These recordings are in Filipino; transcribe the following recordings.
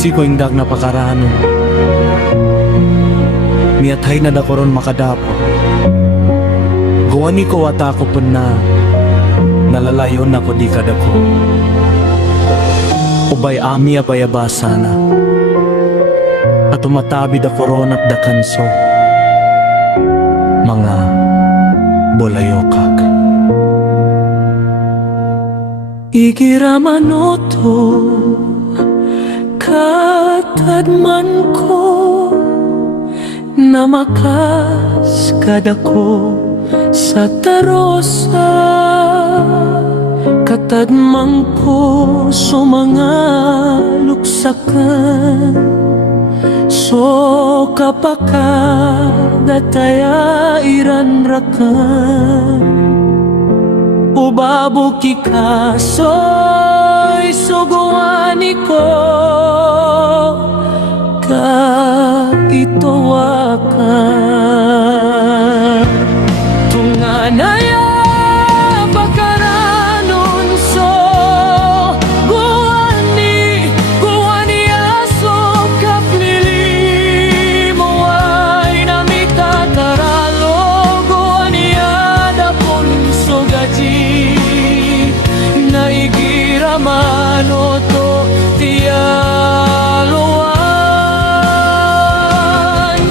Isi ko indag na pakarano. Miatay na da ko ron makadapo. Guwani ko ata ko po na nalalayon na ko di kadako. Ubay ami abayabasa na. At umatabi da koron at da kanso. Mga bolayokak. Igiramanoto katadman ko na makas kadako sa tarosa katadman ko so mga luksakan so kapakadataya iranrakan ubabuki ka so'y suguani ko ka itowakan tunganaya bakaranon so guwani aso kaplili mo ay namitataralo guwani adapon so gaji naigiramano to tiyaluan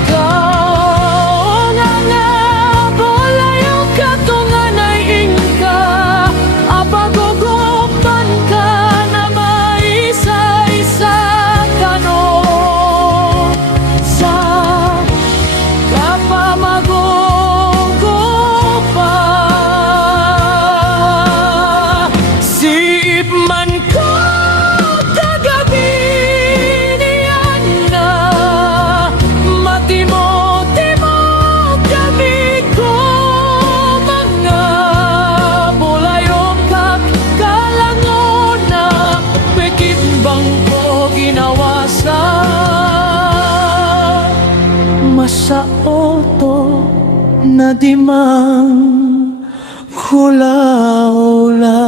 kau nga bolayo ka tunganay ingka apagugupan ka na maisa-isa kano sa kapamagugupan siip man ko kagabi niyan na matimo-timo kami ko mga bulayok at kalangon na pekit bang ko ginawa sa masaoto na di mang hula-hula.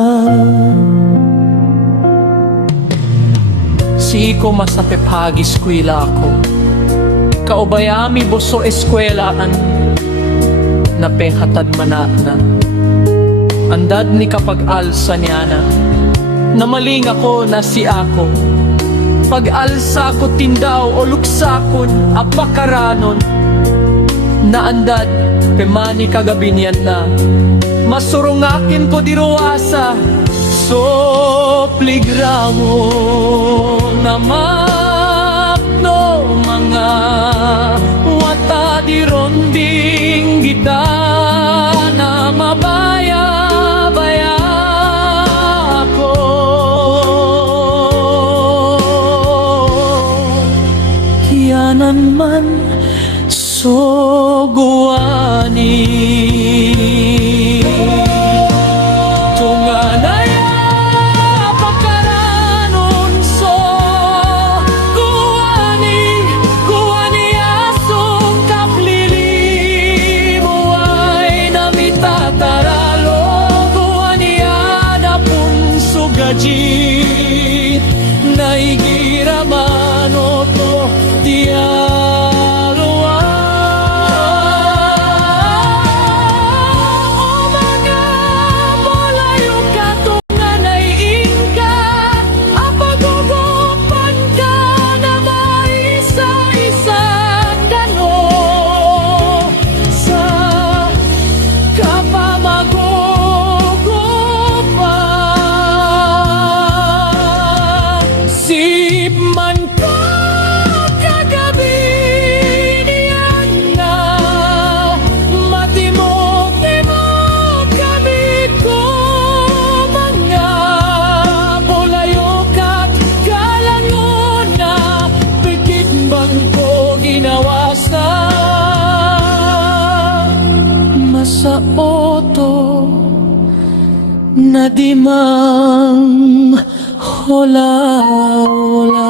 Siko masapepagi eskwela ako kaubayami buso eskwelaan napehatad manana andad ni kapag-alsa niya na namaling ako na si ako pag-alsa ko tindaw o luksakon apakaranon na andad pemani kagabi niyan na masurungakin ko diruasa so pligramo na makno mga wata di ronding kita na mabaya-baya ako kiyanan man so guwani tunganaya pakaranon so guwani aso kaplili mo ay namitataralo guwani adapun sugaji naigiramano to sa oto na di mang hula-hula.